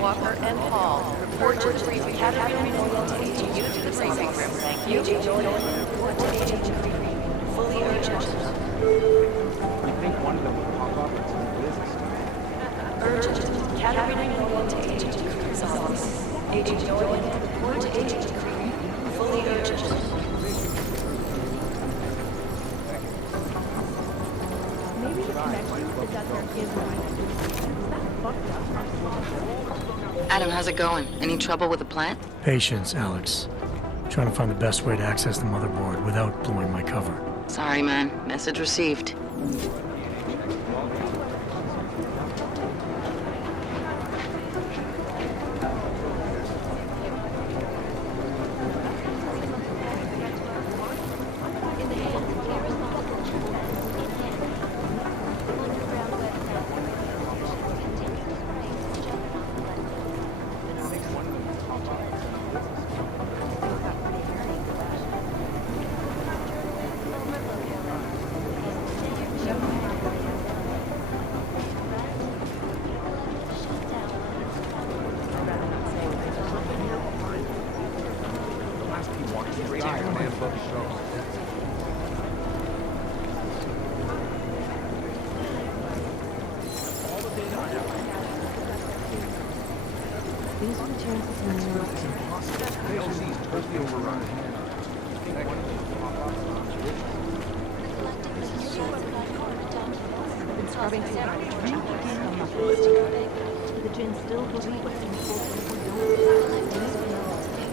Walker, and Hall. Report to the briefing. Category to agent unit to the briefing room. Thank you. Agent Jordan, report to agent Green. Fully urgent. You think one of them would pop up and some business? Urgent. Category to agent Green's office. Agent Jordan, report to agent Green. Fully urgent. Maybe the connection is that there is one. That's fucked up. Adam, how's it going? Any trouble with the plant? Patience, Alex. Trying to find the best way to access the motherboard without blowing my cover. Sorry, man. Message received.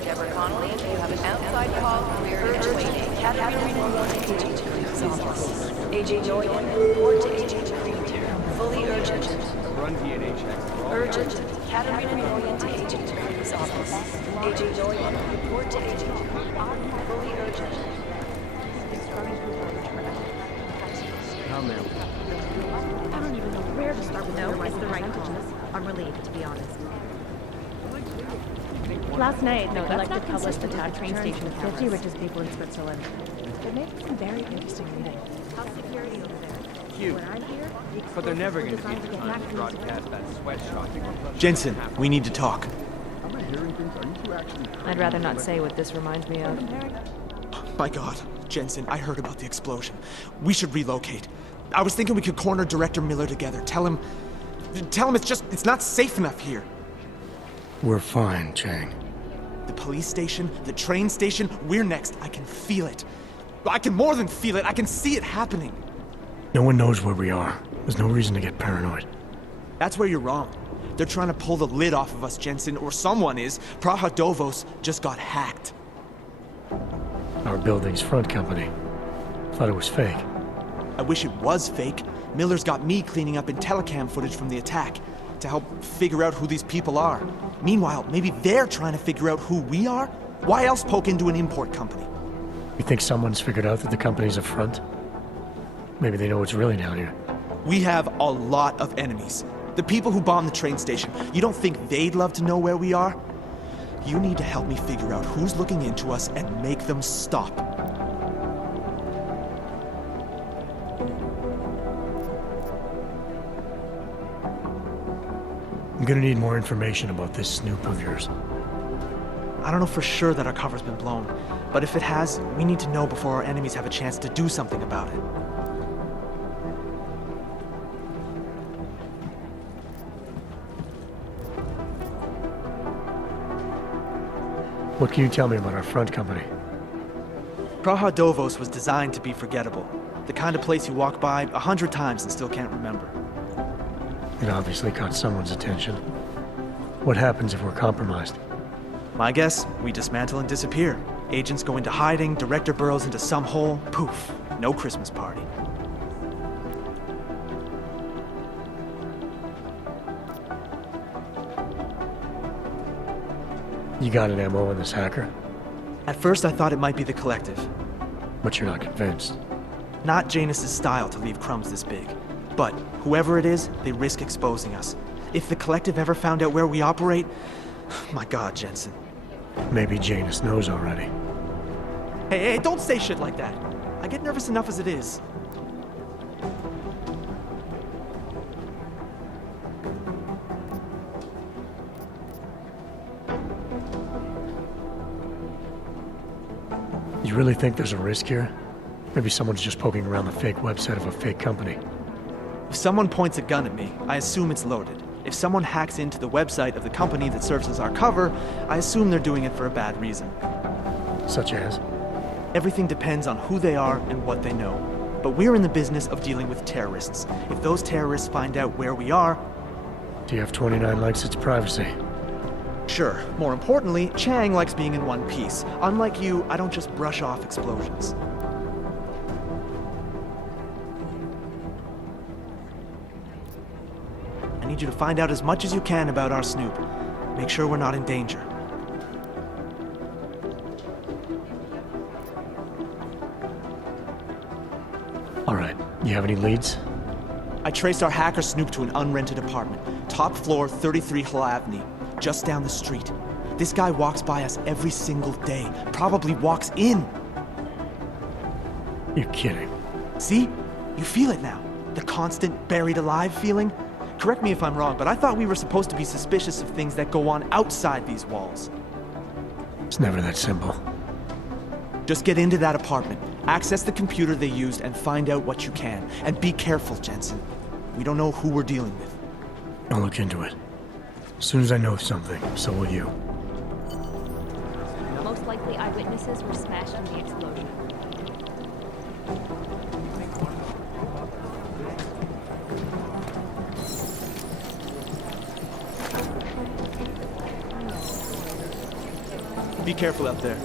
Deborah Connolly, you have an outside call cleared and waiting. Category to agent Green's office. Agent Jordan, report to agent Green. Fully urgent. Run DNHX. Urgent. Category to agent Green's office. Agent Jordan, report to agent Green. Fully urgent. Come there. I don't even know where to start with it's the right call. I'm relieved, to be honest. Last night, they collected published the top train station 50 richest people in Switzerland. It made some very interesting reading. How's security over there? Cute. What I hear, But they're never going to be designed to the get time back to to broadcast that sweatshop. Jensen, we need to talk. Am I hearing things? Are you two actually... I'd rather not say what this reminds me of. My God, Jensen, I heard about the explosion. We should relocate. I was thinking we could corner Director Miller together. Tell him it's not safe enough here. We're fine, Chang. The police station, the train station, we're next. I can feel it. I can more than feel it. I can see it happening. No one knows where we are. There's no reason to get paranoid. That's where you're wrong. They're trying to pull the lid off of us, Jensen, or someone is. Praha Dovos just got hacked. Our building's front company. Thought it was fake. I wish it was fake. Miller's got me cleaning up IntelliCam footage from the attack to help figure out who these people are. Meanwhile, maybe they're trying to figure out who we are? Why else poke into an import company? You think someone's figured out that the company's a front? Maybe they know what's really down here. We have a lot of enemies. The people who bombed the train station. You don't think they'd love to know where we are? You need to help me figure out who's looking into us and make them stop. I'm gonna need more information about this snoop of yours. I don't know for sure that our cover's been blown, but if it has, we need to know before our enemies have a chance to do something about it. What can you tell me about our front company? Praha Dovos was designed to be forgettable. The kind of place you walk by 100 times and still can't remember. It obviously caught someone's attention. What happens if we're compromised? My guess, we dismantle and disappear. Agents go into hiding, Director burrows into some hole, poof, no Christmas party. You got an MO on this hacker? At first I thought it might be the Collective. But you're not convinced. Not Janus's style to leave crumbs this big. But whoever it is, they risk exposing us. If the Collective ever found out where we operate... My God, Jensen. Maybe Janus knows already. Hey, don't say shit like that. I get nervous enough as it is. you really think there's a risk here? Maybe someone's just poking around the fake website of a fake company. If someone points a gun at me, I assume it's loaded. If someone hacks into the website of the company that serves as our cover, I assume they're doing it for a bad reason. Such as? Everything depends on who they are and what they know. But we're in the business of dealing with terrorists. If those terrorists find out where we are... TF-29 likes its privacy. Sure. More importantly, Chang likes being in one piece. Unlike you, I don't just brush off explosions. I need you to find out as much as you can about our Snoop. Make sure we're not in danger. All right, you have any leads? I traced our hacker Snoop to an unrented apartment. Top floor, 33 Hull Avenue. Just down the street. This guy walks by us every single day. Probably walks in. You're kidding. See? You feel it now. The constant buried alive feeling. Correct me if I'm wrong, but I thought we were supposed to be suspicious of things that go on outside these walls. It's never that simple. Just get into that apartment, access the computer they used, and find out what you can. And be careful, Jensen. We don't know who we're dealing with. I'll look into it. As soon as I know something, so will you. Most likely eyewitnesses were smashed in the explosion. Be careful out there.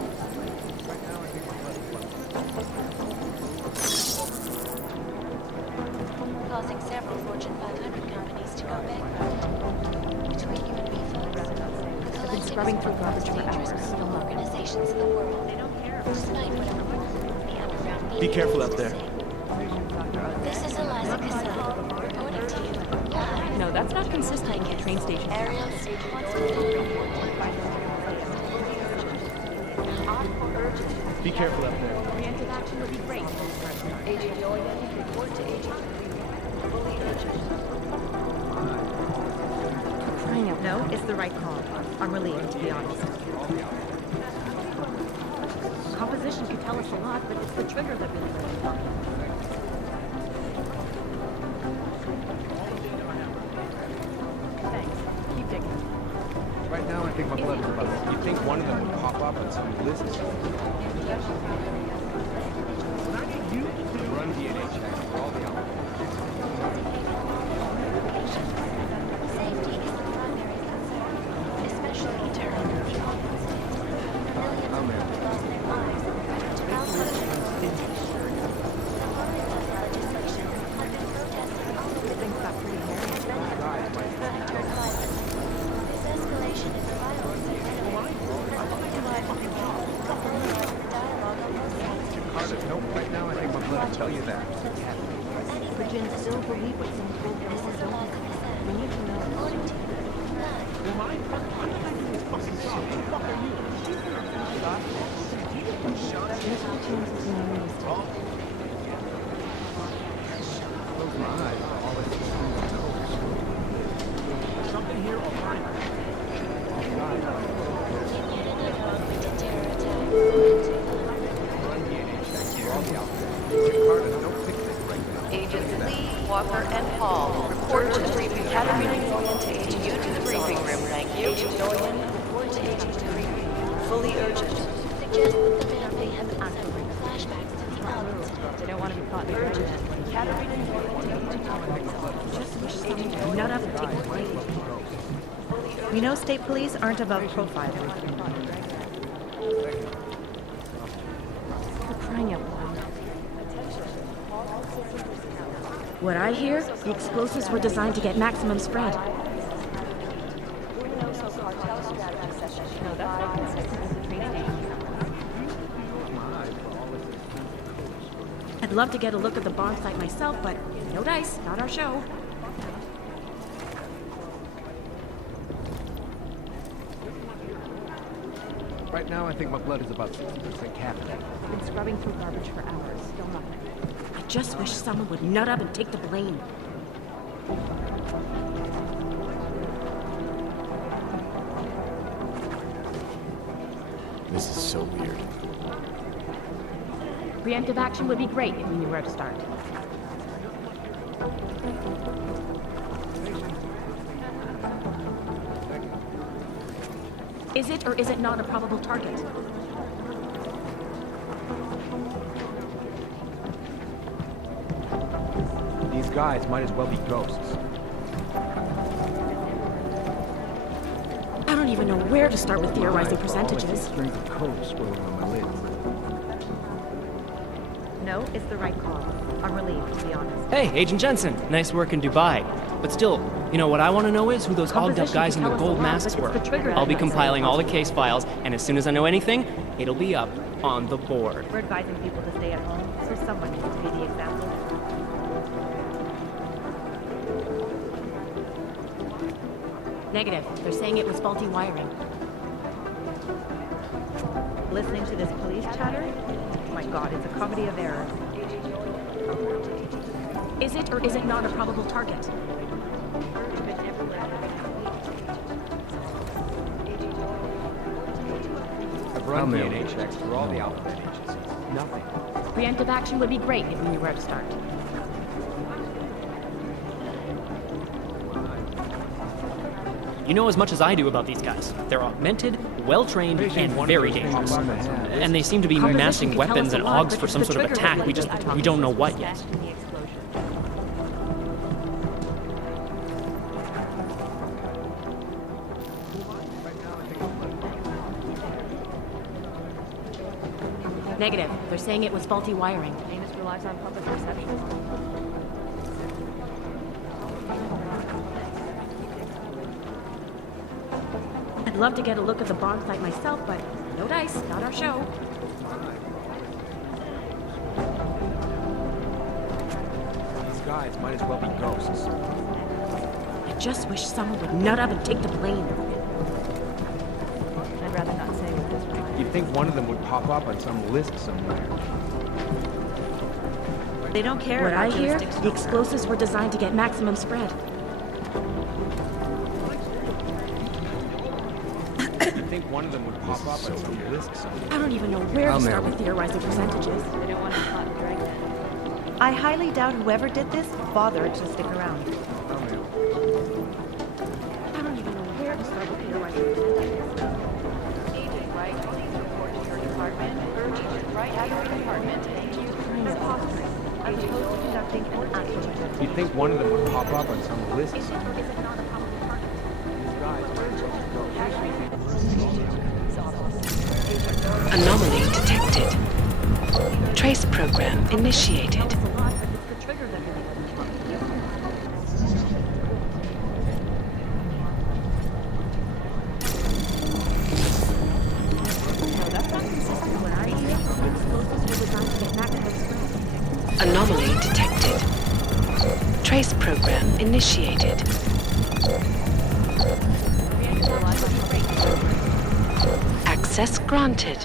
Causing several Fortune 500 companies to go bankrupt. Between you and me, folks, the collective scrubbing through garbage for dangerous hours. criminal organizations in the world. They don't care. Despite whatever the underground Be media careful wants out to there. say. This is Eliza Cassell, reporting to you live. No, that's not consistent with the train station. Ariel wants to know. Be careful out there. Oriented action would be great. Agent Doyen, report to Agent Fully urgent. Crying out. No, it's the right call. I'm relieved, to be honest. Composition could tell us a lot, but it's the trigger that really does it. Thanks. Keep digging. Right now, I think my blood is about. You think one of them would pop up on some list? Run DNA check for all the elements. Safety is the primary concern, especially in terms of the audience. Millions of people lost their lives to malfunctioning communication. Opponents of legislation have been protesting all over the world. Many of them have turned violent. This escalation in violence and rhetoric has been divided the world. Dialogue on both sides. Carter, nope. Right now, I think my blood will tell you that. Virgin still believe what's in the book. This is Eliza Cassell. We need to know. Reporting to you live. Close my eyes. All I see is something here behind me. To terror attack. Run DNA check for all the elements. Carter, don't fix this right now. Agents Lee, Walker, and Paul, report to the briefing. Caterina Doyen to Agent you to the briefing room. Thank you. Agent Doyen, report to Agent briefing. Fully urgent. Suggest that the men may have been suffering flashbacks to the albums. They don't want to be caught in the Urgent. Caterina Doyen to Agent Just wish someone would nut up and take the blame. We know state police aren't above profiling. For crying out loud. What I hear, the explosives were designed to get maximum spread. No, that's not consistent with the train station. I'd love to get a look at the bomb site myself, but no dice, not our show. Right now, I think my blood is about 60% caffeine. Been scrubbing through garbage for hours. Still nothing. I just wish someone would nut up and take the blame. This is so weird. Preemptive action would be great if we knew where to start. Is it or is it not a probable target? These guys might as well be ghosts. I don't even know where to start with theorizing For all I see, percentages. strings of code swirling on my lids. No, it's the right call. I'm relieved, to be honest. Hey, Agent Jensen. Nice work in Dubai. But still, you know what I want to know is who those ogged up Composition guys in can the tell us a gold lot, masks but were. it's the trigger I'll be that makes it compiling all the impossible. case files, and as soon as I know anything, it'll be up on the board. We're advising people to stay at home, so someone needs to be the example. Negative. They're saying it was faulty wiring. Listening to this police chatter? My god, it's a comedy of errors. Is it or is it not a probable target? I've run DNA checks through all the alphabet agencies. Nothing. Preemptive action would be great if we knew where to start. You know as much as I do about these guys. They're augmented, well-trained, and very dangerous. And they seem to be Composition amassing can tell weapons us a and lot, augs but for it's some the sort of trigger attack. that We makes just, it the we don't know target. what yet. Negative. They're saying it was faulty wiring. Amos relies on public perception. I'd love to get a look at the bomb site myself, but no dice, not our show. These guys might as well be ghosts. I just wish someone would nut up and take the blame. I'd rather not say with this one. You'd think one of them would pop up on some list somewhere. They don't care What I about hear, jurisdiction. the explosives were designed to get maximum spread. You'd think one of them would pop up on some list somewhere. I don't even know where to start with theorizing percentages. They don't want to plot and drag that. I highly doubt whoever did this bothered to stick around. I don't even know where to start with theorizing percentages. Agent Wright, please report to your department. Urge Agent Wright at your department. Thank you. As opposed to conducting an actual You'd think one of them would pop up on some list Is it or is it not a probable target? These guys might as well be ghosts. Anomaly detected. Trace program initiated. It's a lot, but it's the trigger that really doesn't work. No, that's not consistent with what I hear. The explosives were designed to get maximum spread. Anomaly detected. Trace program initiated. Access granted.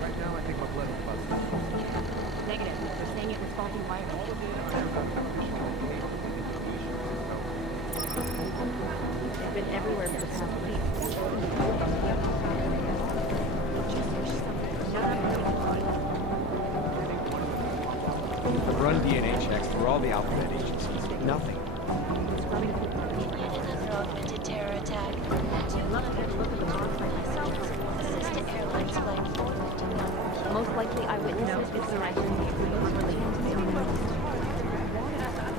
Right now, I think my blood is buzzing. Negative. They're saying it was faulty wiring. They've been everywhere for the past week. I've run DNA checks through all the alphabet agencies. Nothing. Augmented terror attack. Assistant Airlines Flight 451. Most likely eyewitnesses it's the right thing.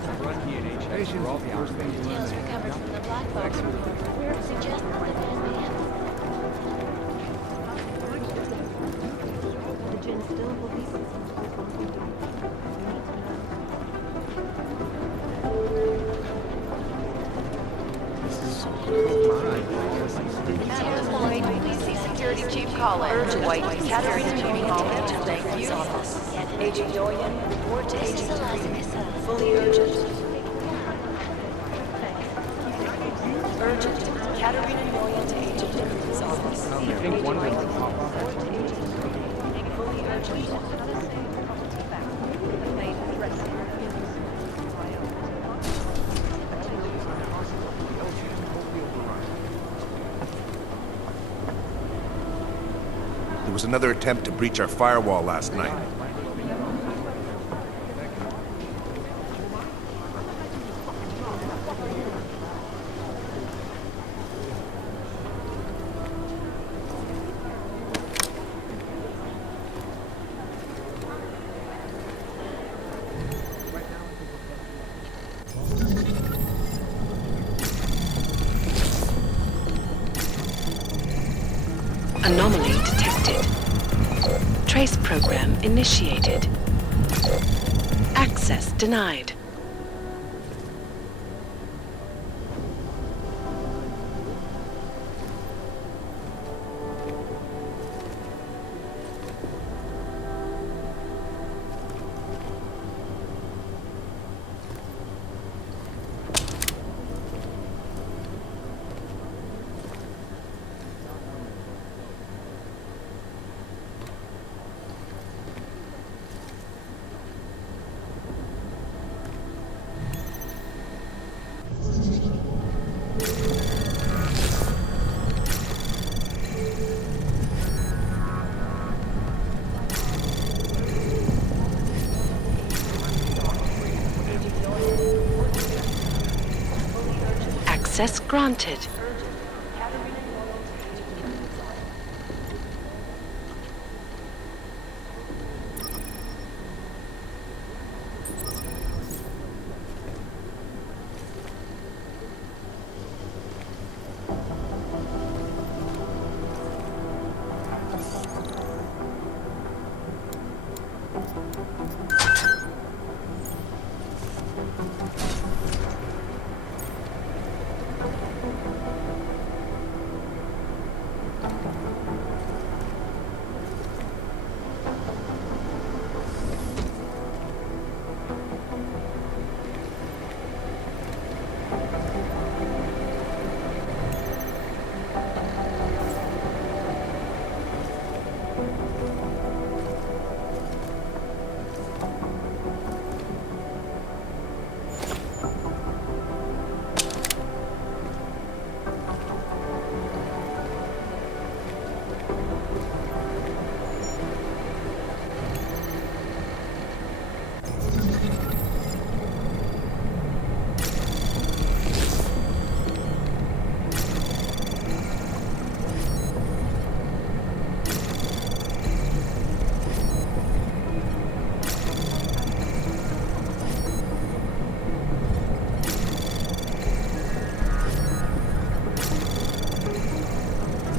I've run DNA checks through all the alphabet Details agencies. recovered from the black box report suggest that the man may have The gin still believes it. Terror please see Security Chief Collins. Urgent White, Security Chief Collins. Thank you. Agent Doyen, report to Agent Green. Fully urgent. Urgent. Katerina Doyen to Agent Green's office. You think one of them would pop up on some list? Fully urgent. was another attempt to breach our firewall last night. Anomaly detected. Trace program initiated. Access denied. Access granted.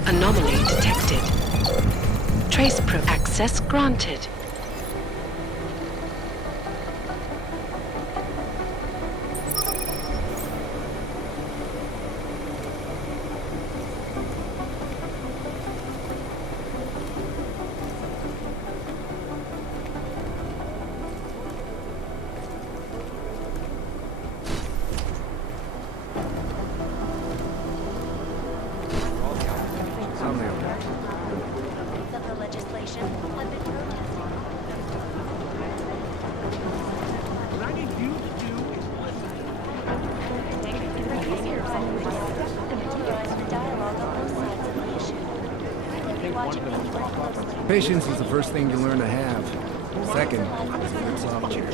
Anomaly detected. Trace pro access granted. Of the legislation have been protesting. What I need you to do is Continuous dialogue on both sides of the issue. We'll be watching anyone closely. Patience is the first thing you learn to have. Second is a good soft chair.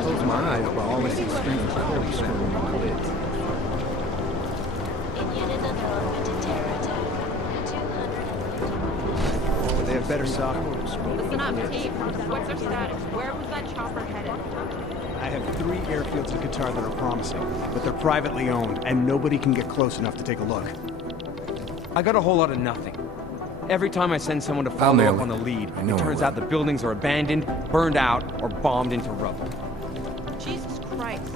Close my eyes, but all I see is strings of code scrolling on my lids. In yet another augmented terror attack, 250. They have better software. Listen up, team. What's our status? Where was that chopper headed? I have 3 airfields in Qatar that are promising, but they're privately owned, and nobody can get close enough to take a look. I got a whole lot of nothing. Every time I send someone to follow up on the lead, it turns out the buildings are abandoned, burned out, or bombed into rubble. Jesus Christ.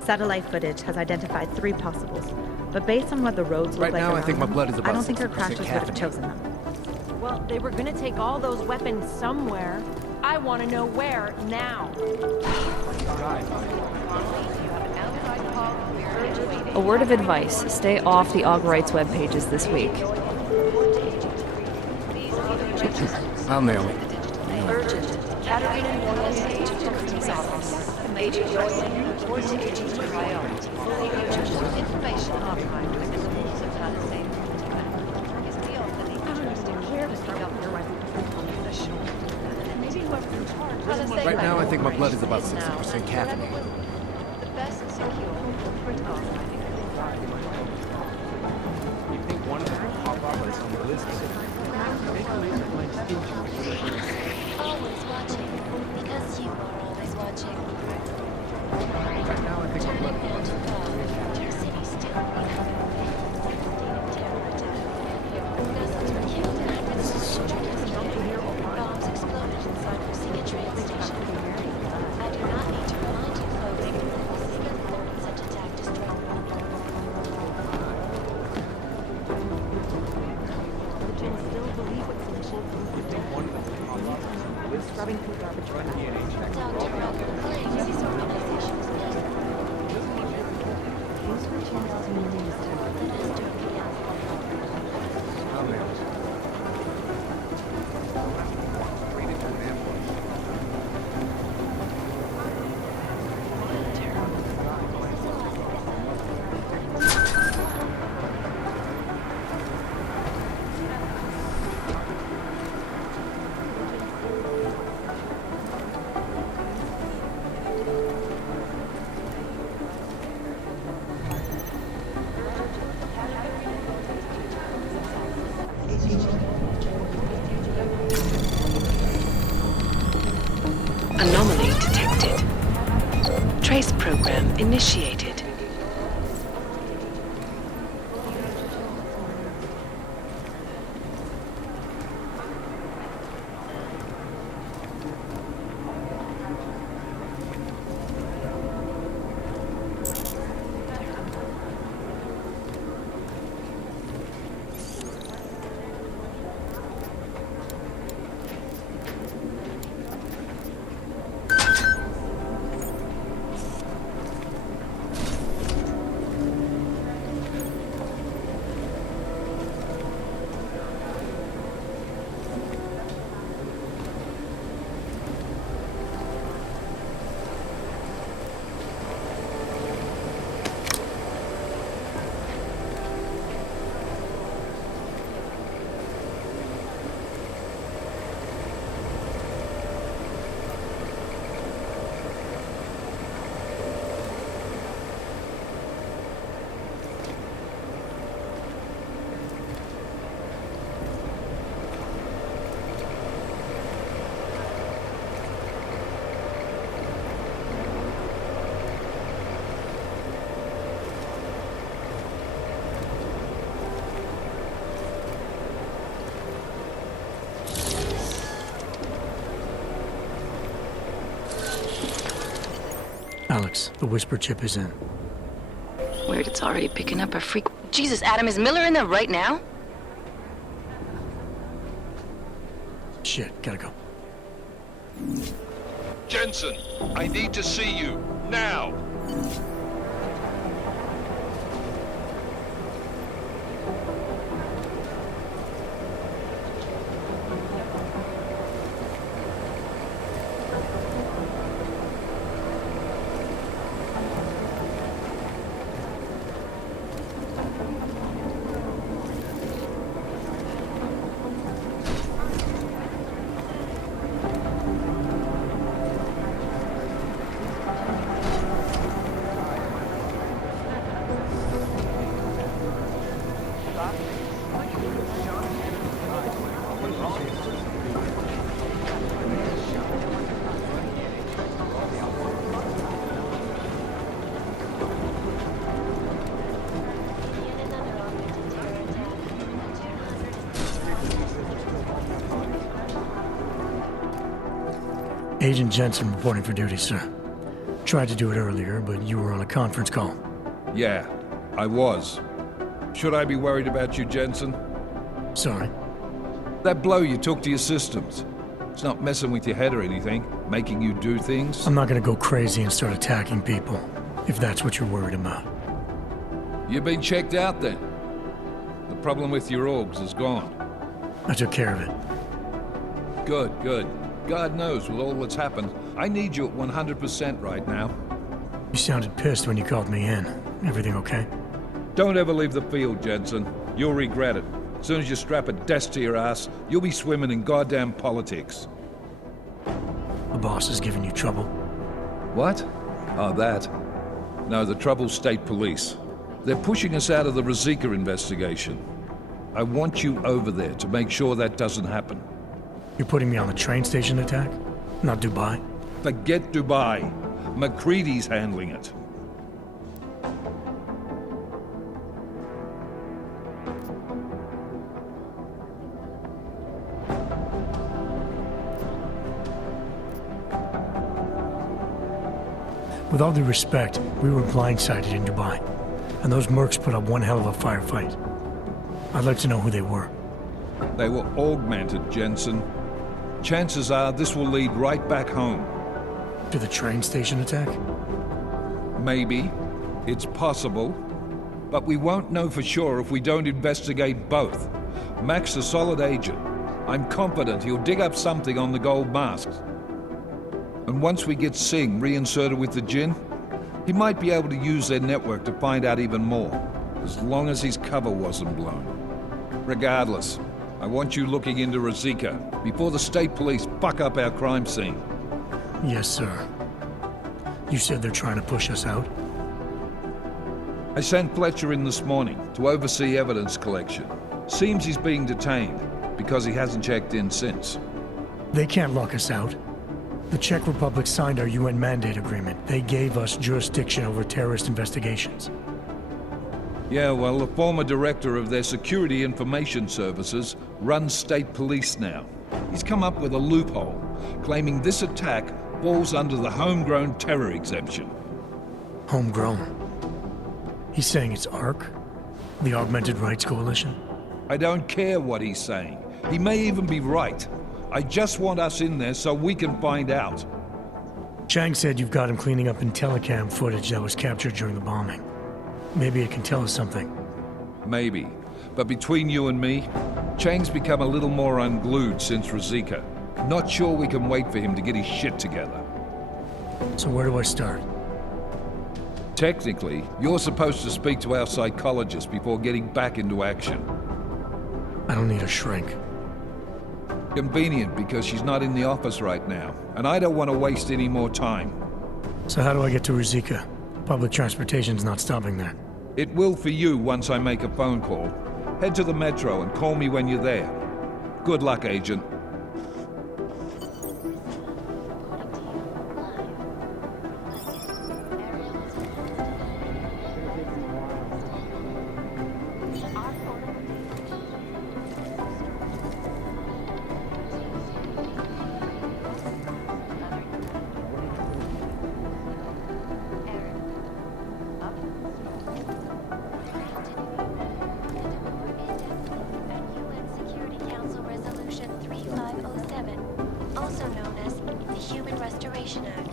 Satellite footage has identified 3 possibles, but based on what the roads look Right like now, I around think my them, blood is about I don't think our 60% crashers would have caffeinated. chosen them. Well, they were gonna take all those weapons somewhere. I want to know where now. A word of advice, stay off the Aug Rights web pages this week. I'll nail it. Katarina Nolan to Agent Green's office. Agent Nolan, report to Agent Green. Fully urgent. Information archived within the rules of Palisade. Is beyond the legal jurisdiction. Here to start with your wife. Maybe whoever's in charge. Right now, I think my blood is about 60% caffeinated. The best and secure footprint archiving. You think one of them will pop up on some list? Always watching, because you are always watching. Right now, I think my blood is about 60%. Your city still dozens were killed and hundreds of soldiers yesterday. Bombs exploded inside Russia train station. I do not need to remind you, folks, that the second floor in such attack destroyed Scrubbing through garbage. Dr. Rocker claims his organization is peaceful. That has turned against Anomaly detected. Trace program initiated. Alex, the whisper chip is in. Weird, it's already picking up a freak. Jesus, Adam, is Miller in there right now? Shit, gotta go. Jensen, I need to see you, now! Agent Jensen reporting for duty, sir. Tried to do it earlier, but you were on a conference call. Yeah, I was. Should I be worried about you, Jensen? Sorry. That blow you took to your systems. It's not messing with your head or anything, making you do things. I'm not gonna go crazy and start attacking people, if that's what you're worried about. You've been checked out then. The problem with your orgs is gone. I took care of it. Good, good. God knows, with all that's happened, I need you at 100% right now. You sounded pissed when you called me in. Everything okay? Don't ever leave the field, Jensen. You'll regret it. As soon as you strap a desk to your ass, you'll be swimming in goddamn politics. The boss is giving you trouble? What? Oh, that. No, the trouble's state police. They're pushing us out of the Rosika investigation. I want you over there to make sure that doesn't happen. You're putting me on the train station attack? Not Dubai? Forget Dubai. McCready's handling it. With all due respect, we were blindsided in Dubai, and those mercs put up one hell of a firefight. I'd like to know who they were. They were augmented, Jensen. Chances are this will lead right back home. To the train station attack? Maybe. It's possible. But we won't know for sure if we don't investigate both. Mac's a solid agent. I'm confident he'll dig up something on the gold masks. And once we get Singh reinserted with the Jinn, he might be able to use their network to find out even more, as long as his cover wasn't blown. Regardless, I want you looking into Rosika before the state police fuck up our crime scene. Yes, sir. You said they're trying to push us out? I sent Fletcher in this morning to oversee evidence collection. Seems he's being detained because he hasn't checked in since. They can't lock us out. The Czech Republic signed our UN mandate agreement. They gave us jurisdiction over terrorist investigations. Yeah, well, the former director of their security information services runs state police now. He's come up with a loophole, claiming this attack falls under the homegrown terror exemption. Homegrown? He's saying it's ARC? The Augmented Rights Coalition? I don't care what he's saying. He may even be right. I just want us in there so we can find out. Chang said you've got him cleaning up Intellicam footage that was captured during the bombing. Maybe it can tell us something. Maybe. But between you and me, Chang's become a little more unglued since Rosika. Not sure we can wait for him to get his shit together. So where do I start? Technically, you're supposed to speak to our psychologist before getting back into action. I don't need a shrink. Convenient because she's not in the office right now, and I don't want to waste any more time. So how do I get to Rosika? Public transportation's not stopping there. It will for you once I make a phone call. Head to the metro and call me when you're there. Good luck, Agent. Also known as the Human Restoration Act.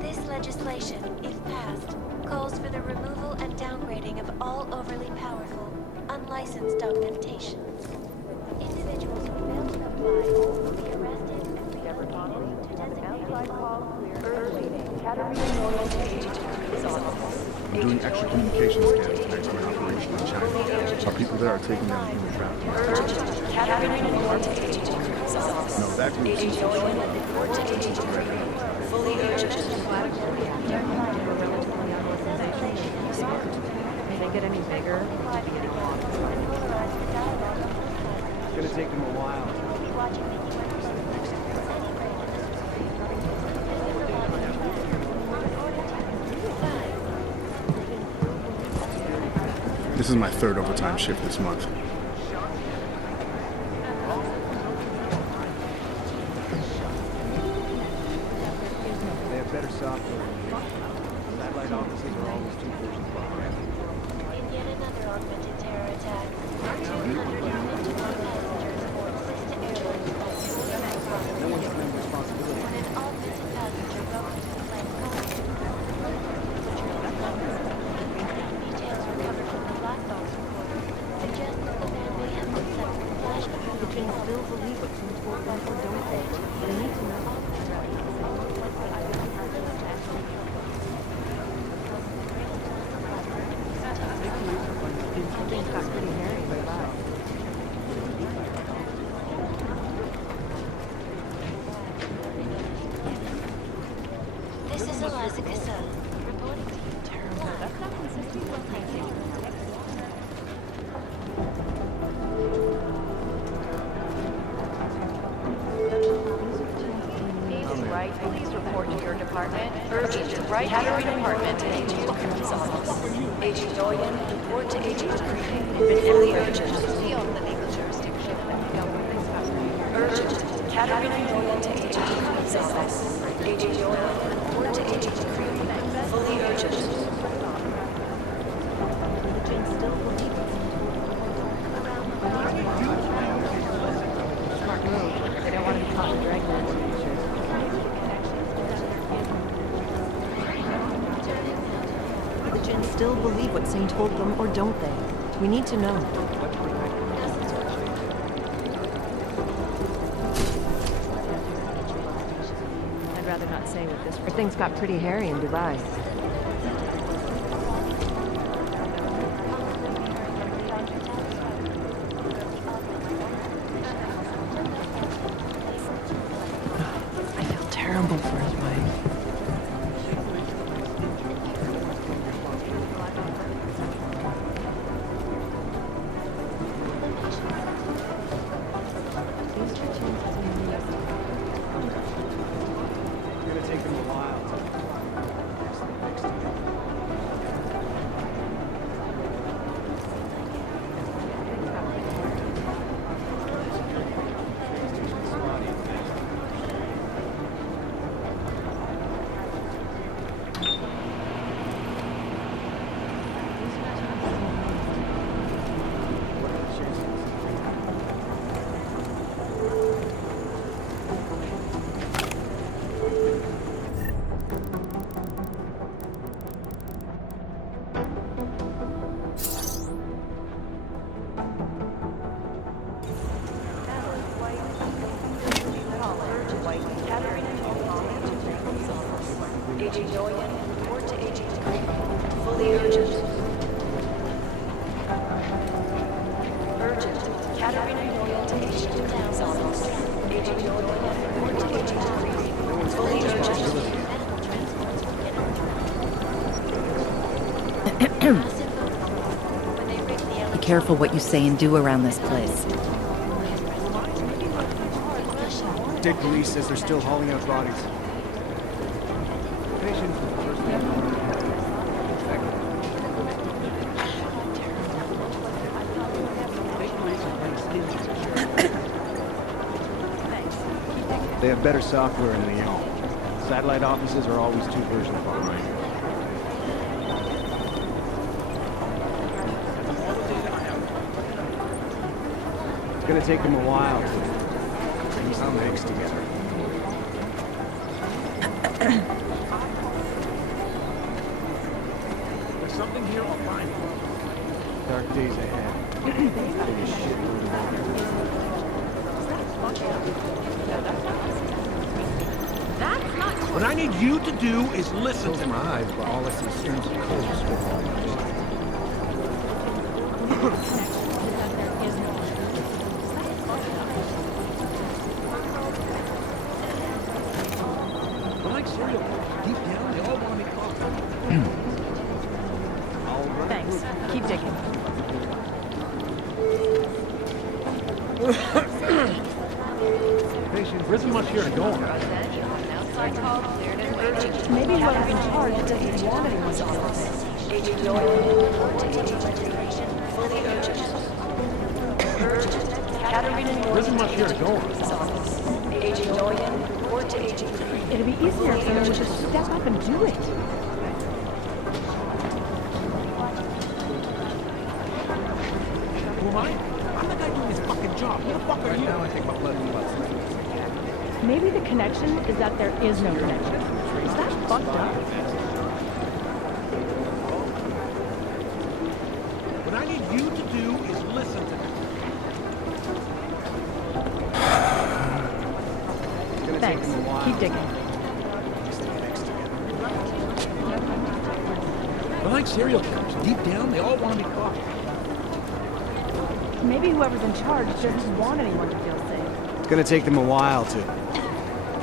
This legislation, if passed, calls for the removal and downgrading of all overly powerful, unlicensed augmentation. Individuals who fail to comply will be arrested and relocated to designated I'm doing extra communication scans tonight for an operation in China. Our people there are taking down human trafficking. No, that group is fully urgent. May they get any bigger? It's gonna take them a while. This is my third overtime shift this month. They have better software. Satellite offices are always 2 versions behind. In yet another augmented terror attack, 251 passengers aboard Sista Airlines No one's claiming responsibility. when an augmented passenger broke into the plane cockpit. Details recovered from the black box recorder suggest that the Doyen, report to Agent Green. Fully urgent. Beyond the legal jurisdiction. Urgent. Katarina Doyen to Agent Green's office. Agent Doyen, report to Agent Green. Fully urgent. Smart move. They don't want to be caught in dragnet. The Jinn still believe what Singh told them, or don't they? We need to know. I'd rather not say what this. Things got pretty hairy in Dubai. I feel terrible for his wife. Agent Doyen, report to Agent Green. Fully urgent. Urgent. Katarina Doyen to Agent Green's office. Agent Doyen, report to Agent Green. Fully urgent. Be careful what you say and do around this place. Dick Police says they're still hauling out bodies. They have better software in Lyon. Satellite offices are always 2 versions behind. It's gonna take them a while to piece the mix together. There's something here I'll find. Dark days ahead. Biggest shitload of What I need you to do is listen to my eyes, but all I see is strings of codes. They're like serial killers. Deep down, they all want to make coffee. Thanks. Keep digging. There isn't much here to go on. Maybe whoever's in charge doesn't want anyone's office. Agent Doyen, report to Agent Green. Fully urgent. Urgent. Katarina Doyen. There isn't much here to go on. Agent Doyen, report to Agent Green. It'd be easier if someone would just step up and do it. Who am I? I'm the guy doing his fucking job. Who the fuck are you? Now I think my blood is Maybe the connection is that there is no connection. Is that fucked up? What I need you to do is listen to me. Thanks. Keep digging. They're like serial killers. Deep down, they all want to be caught. Maybe whoever's in charge doesn't want anyone to feel safe. It's gonna take them a while to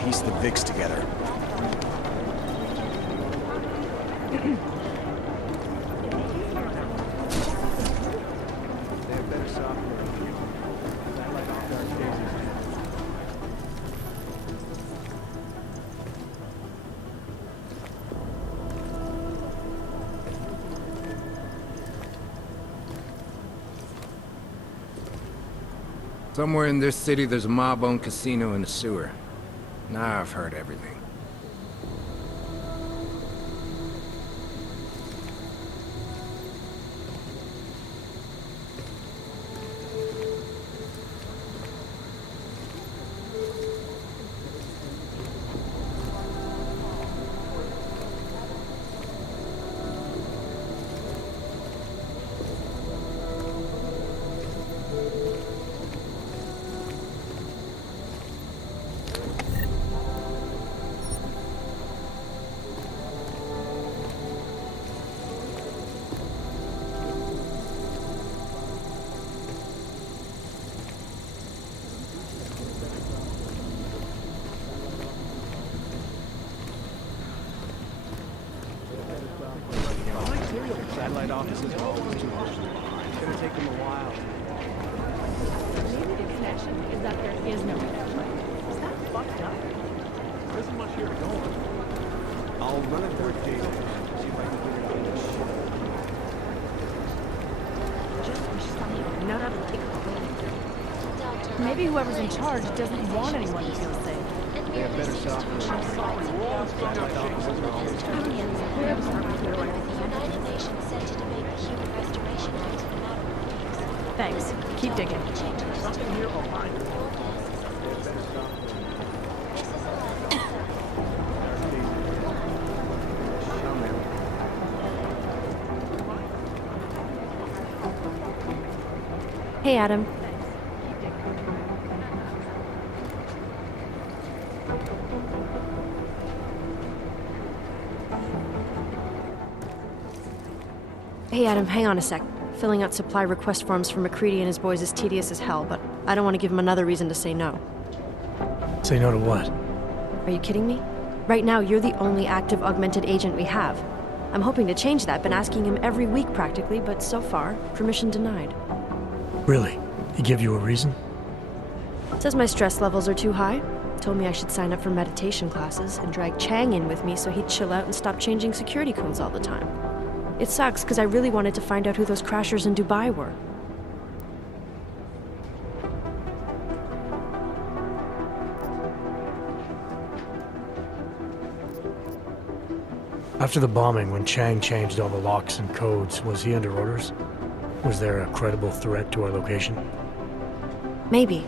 piece the VIX together. They have better software. Satellite off dark days. Somewhere in this city, there's a mob-owned casino in the sewer. Now I've heard everything. Satellite offices are always too much. It's gonna take them a while. Maybe the connection is that there is no connection. Is that fucked up? There isn't much here to go on. I'll run it through data and see if I can figure out this shit. Just wish someone not have to take a call. Maybe whoever's in charge doesn't want anyone to feel safe. They have better software. Satellite offices are always too much. United Nations sent to debate the Human Restoration Act in a matter of weeks. Thanks. Keep digging. Something here will find it. Hey, Adam. Hey, Adam, hang on a sec. Filling out supply request forms for McCready and his boys is tedious as hell, but I don't want to give him another reason to say no. Say no to what? Are you kidding me? Right now, you're the only active augmented agent we have. I'm hoping to change that, been asking him every week practically, but so far, permission denied. Really? He give you a reason? Says my stress levels are too high. Told me I should sign up for meditation classes and drag Chang in with me so he'd chill out and stop changing security codes all the time. It sucks because I really wanted to find out who those crashers in Dubai were. After the bombing, when Chang changed all the locks and codes, was he under orders? Was there a credible threat to our location? Maybe,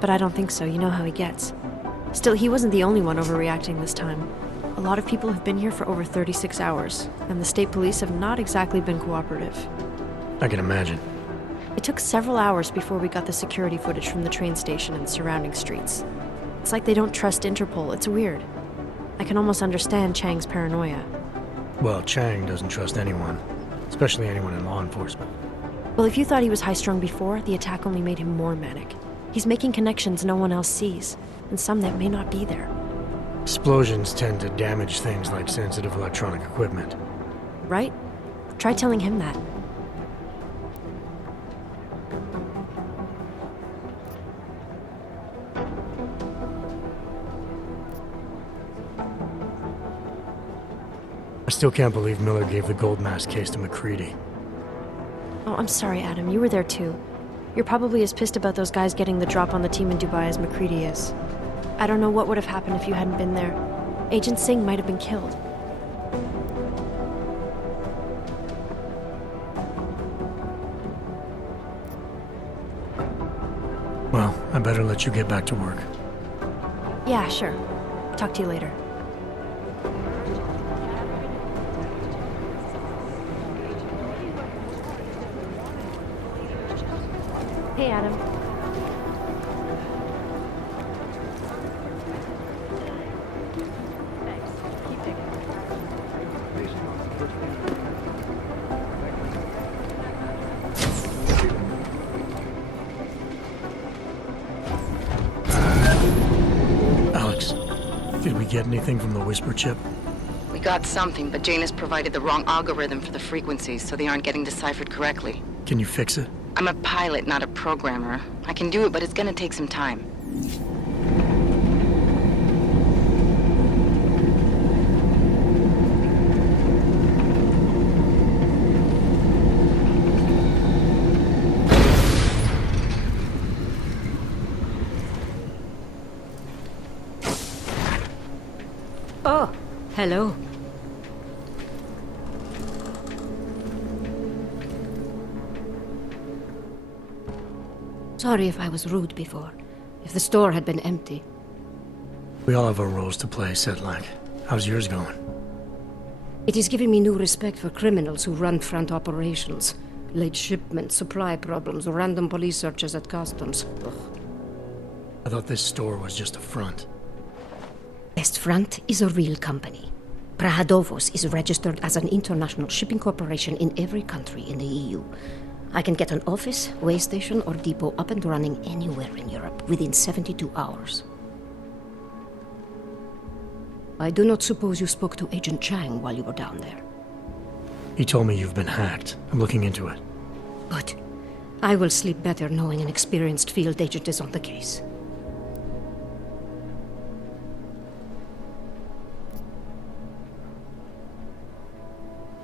but I don't think so. You know how he gets. Still, he wasn't the only one overreacting this time. A lot of people have been here for over 36 hours, and the state police have not exactly been cooperative. I can imagine. It took several hours before we got the security footage from the train station and surrounding streets. It's like they don't trust Interpol. It's weird. I can almost understand Chang's paranoia. Well, Chang doesn't trust anyone, especially anyone in law enforcement. Well, if you thought he was high-strung before, the attack only made him more manic. He's making connections no one else sees, and some that may not be there. Explosions tend to damage things like sensitive electronic equipment. Right? Try telling him that. I still can't believe Miller gave the gold mask case to McCready. Oh, I'm sorry, Adam. You were there too. You're probably as pissed about those guys getting the drop on the team in Dubai as McCready is. I don't know what would have happened if you hadn't been there. Agent Singh might have been killed. Well, I better let you get back to work. Yeah, sure. Talk to you later. Hey, Adam. Thanks. Keep digging. Alex, did we get anything from the Whisper chip? We got something, but Jane has provided the wrong algorithm for the frequencies, so they aren't getting deciphered correctly. Can you fix it? I'm a pilot, not a programmer. I can do it, but it's gonna take some time. Hello. Sorry if I was rude before. If the store had been empty. We all have our roles to play, Sedlak. How's yours going? It is giving me new respect for criminals who run front operations. Late shipments, supply problems, random police searches at customs. Ugh. I thought this store was just a front. Best Front is a real company. Prahadovos is registered as an international shipping corporation in every country in the EU. I can get an office, way station, or depot up and running anywhere in Europe within 72 hours. I do not suppose you spoke to Agent Chang while you were down there. He told me you've been hacked. I'm looking into it. Good. I will sleep better knowing an experienced field agent is on the case.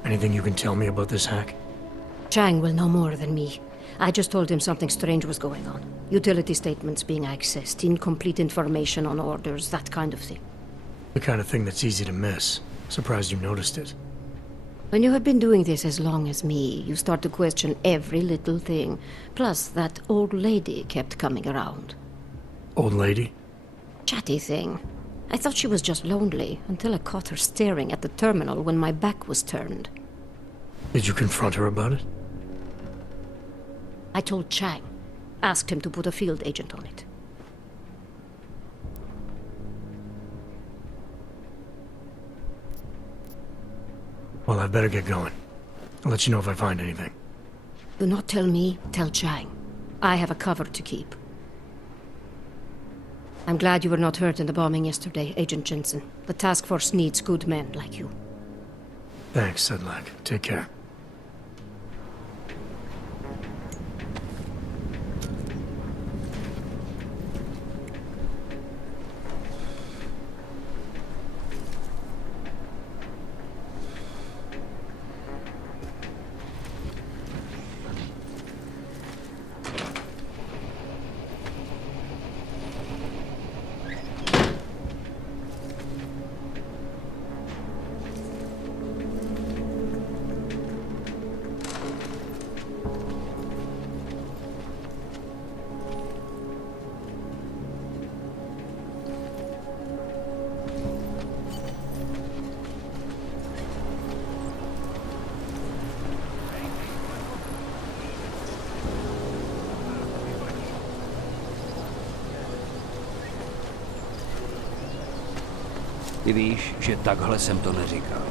Anything you can tell me about this hack? Chang will know more than me. I just told him something strange was going on. Utility statements being accessed, incomplete information on orders, that kind of thing. The kind of thing that's easy to miss. Surprised you noticed it. When you have been doing this as long as me, you start to question every little thing. Plus, that old lady kept coming around. Old lady? Chatty thing. I thought she was just lonely, until I caught her staring at the terminal when my back was turned. Did you confront her about it? I told Chang. Asked him to put a field agent on it. Well, I better get going. I'll let you know if I find anything. Do not tell me, tell Chang. I have a cover to keep. I'm glad you were not hurt in the bombing yesterday, Agent Jensen. The task force needs good men like you. Thanks, Sedlak. Take care. Ty víš, že takhle jsem to neříkal.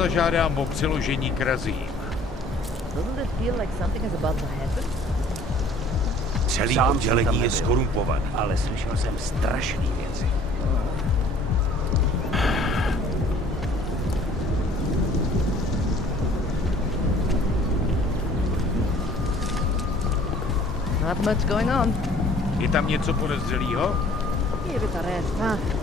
zažádám o přeložení k razím. Doesn't it feel like something is about to happen? Celý Sám jsem tam oddělení je nebyl, skorumpované. ale slyšel jsem strašný věci. Not much going on. Je tam něco podezřelýho? Give it a rest, huh?